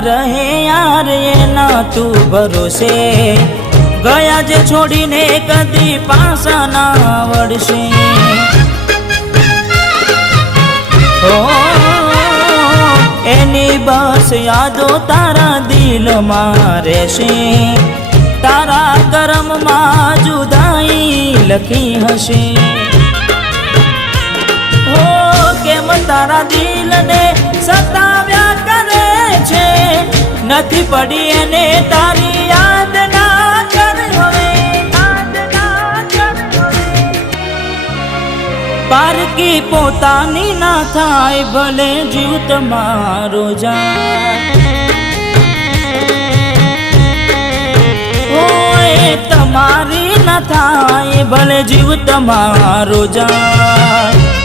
રહે યાર એના તું ભરોસે ગયા જે છોડીને કદી પાછા ના વળશે ઓ એની બસ યાદો તારા દિલમાં રહેશે તારા કર્મમાં જુદાઈ લખી હશે ઓ કેમ તારા દિલને સતાવ્યા કરે છે નથી પડી એને તારી યાદ ના કર હવે પારકી પોતાની ના થાય ભલે જીવ તમારો જાય તમારી ના થાય ભલે જીવ તમારો જાય